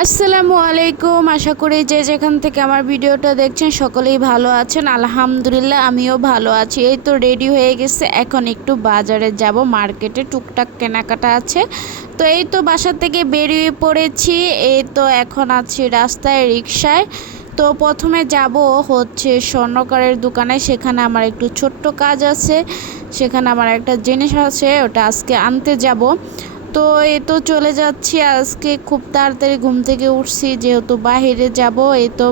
আসসালামু আলাইকুম। আশা করি যে যেখান থেকে আমার ভিডিওটা দেখছেন সকলেই ভালো আছেন। আলহামদুলিল্লাহ, আমিও ভালো আছি। এই তো রেডি হয়ে গেছে। এখন একটু বাজারে যাব। মার্কেটে টুকটাক কেনাকাটা আছে। তো এই তো বাসা থেকে বেরিয়ে পড়েছি। এই তো এখন আছি রাস্তায় রিক্সায় তো প্রথমে যাব হচ্ছে স্বর্ণকারের দোকানে। সেখানে আমার একটু ছোট্ট কাজ আছে। সেখানে আমার একটা জিনিস আছে, ওটা আজকে আনতে যাব। তো এই তো চলে যাচ্ছি আজকে। খুব তাড়াতাড়ি ঘুম থেকে উঠছি, যেহেতু বাইরে যাব এই তো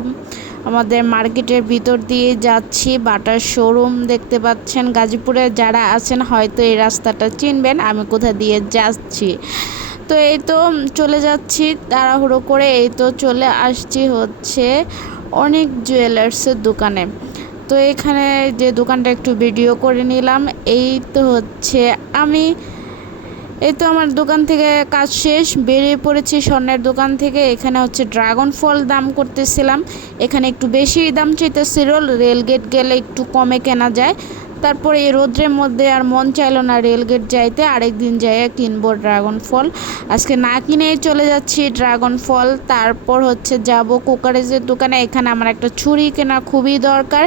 আমাদের মার্কেটের ভিতর দিয়ে যাচ্ছি। বাটার শোরুম দেখতে পাচ্ছেন, গাজীপুরে যারা আছেন হয়তো এই রাস্তাটা চিনবেন, আমি কোথা দিয়ে যাচ্ছি। তো এই তো চলে যাচ্ছি, তাড়াহুড়ো করে এই তো চলে আসছি হচ্ছে অনেক জুয়েলার্সের দোকানে। তো এখানে যে দোকানটা একটু ভিডিও করে নিলাম, এই তো হচ্ছে আমি এই তো আমার দোকান থেকে কাজ শেষ। বেরিয়ে পড়েছি স্বর্ণের দোকান থেকে। এখানে হচ্ছে ড্রাগন ফল দাম করতেছিলাম। এখানে একটু বেশি দাম চাইতেছিল। রেলগেট গেলে একটু কমে কেনা যায়। তারপরে এই রোদ্রের মধ্যে আর মন চাইলো না রেলগেট যাইতে আরেক দিন যাই কিনবো ড্রাগন ফল। আজকে না কিনেই চলে যাচ্ছি ড্রাগন ফল। তারপর হচ্ছে যাব কুকারেজের দোকানে। এখানে আমার একটা ছুরি কেনা খুবই দরকার।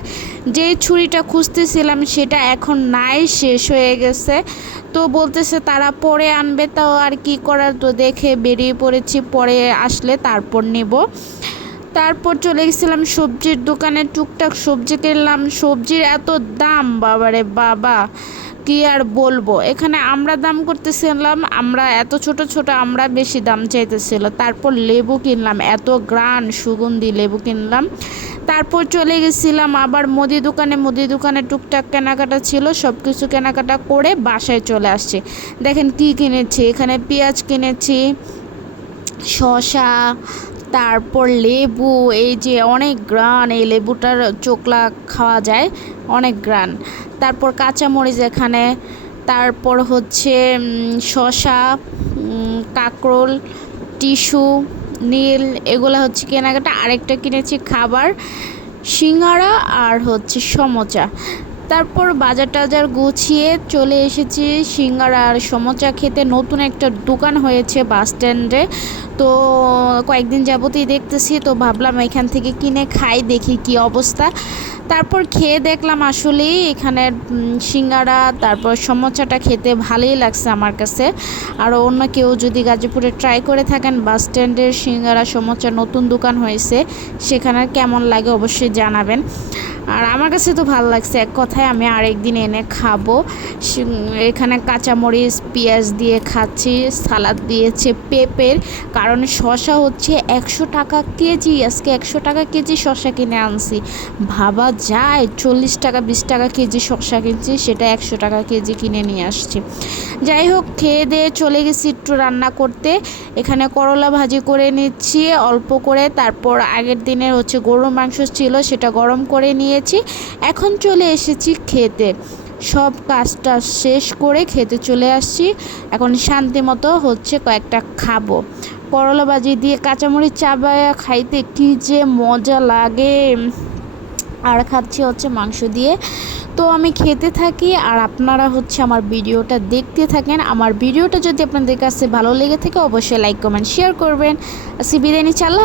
যেই ছুরিটা খুঁজতেছিলাম সেটা এখন নাই, শেষ হয়ে গেছে। তো বলতেছে তারা পরে আনবে, তাও আর কি করার? তো দেখে বেরিয়ে পড়েছি, পরে আসলে তারপর নেব। তারপর চলে গেছিলাম সবজির দোকানে, টুকটাক সবজি কিনলাম। সবজির এত দাম, বাবারে বাবা, কি আর বলব? এখানে আমরা দাম করতেছিলাম, আমরা এত ছোট ছোট, আমরা বেশি দাম চাইতেছিল। তারপর লেবু কিনলাম, এত গ্রান সুগন্ধি লেবু কিনলাম। তারপর চলে গেছিলাম আবার মুদি দোকানে মুদি দোকানে টুকটাক কেনাকাটা ছিল সব কিছু কেনাকাটা করে বাসায় চলে আসছে। দেখেন কি কিনেছি, এখানে পেঁয়াজ কিনেছি শশা তারপর লেবু, এই যে অনেক গ্রান, এই লেবুটার চোকলা খাওয়া যায়, অনেক গ্রান। তারপর কাঁচামরিচ এখানে, তারপর হচ্ছে শশা কাঁকরোল, টিস্যু, নীল, এগুলো হচ্ছে কেনাকাটা। আরেকটা কিনেছি খাবার, সিঙ্গারা আর হচ্ছে সমোচা। তারপর বাজার টাজার গুছিয়ে চলে এসেছি সিঙ্গারা আর সমোচা খেতে। নতুন একটা দোকান হয়েছে বাস স্ট্যান্ডে। তো কয়েকদিন যাবতই দেখতেছি, তো ভাবলাম এখান থেকে কিনে খাই, দেখি কি অবস্থা। তারপর খেয়ে দেখলাম আসলেই এখানের সিঙ্গারা, তারপর সমোচাটা খেতে ভালোই লাগছে আমার কাছে। আর অন্য কেউ যদি গাজীপুরে ট্রাই করে থাকেন, বাস স্ট্যান্ডের সিঙ্গারা, সমোচা নতুন দোকান হয়েছে, সেখানে কেমন লাগে অবশ্যই জানাবেন। আর আমার কাছে তো ভালো লাগছে, এক কথায় আমি আরেকদিন এনে খাব। এখানে কাঁচামরিচ পেঁয়াজ দিয়ে খাচ্ছি, সালাদ দিয়েছে পেঁপের, কারণ শশা হচ্ছে একশো টাকা কেজি, আজকে একশো টাকা কেজি শশা কিনে আনছি। ভাবা যায়, চল্লিশ টাকা, বিশ টাকা কেজি শশা কিনছি, সেটা একশো টাকা কেজি কিনে নিয়ে আসছি। যাই হোক, খেয়ে দিয়ে চলে গেছি একটু রান্না করতে। এখানে করলা ভাজি করে নিচ্ছি, অল্প করে। তারপর আগের দিনের হচ্ছে গরুর মাংস ছিল, সেটা গরম করে নিয়েছি। এখন চলে এসেছি খেতে। সব কাজটা শেষ করে খেতে চলে আসছি। এখন শান্তি মতো হচ্ছে কয়েকটা খাব। করলা ভাজি দিয়ে কাঁচামরিচ চাবায়া খাইতে কী যে মজা লাগে। আর খাচ্ছি হচ্ছে মাংস দিয়ে। তো আমি খেতে থাকি আর আপনারা হচ্ছে আমার ভিডিওটা দেখতে থাকেন। আমার ভিডিওটা যদি আপনাদের কাছে ভালো লেগে থাকে অবশ্যই লাইক কমেন্ট শেয়ার করবেন। আসি বিরিয়ানি চাল্লা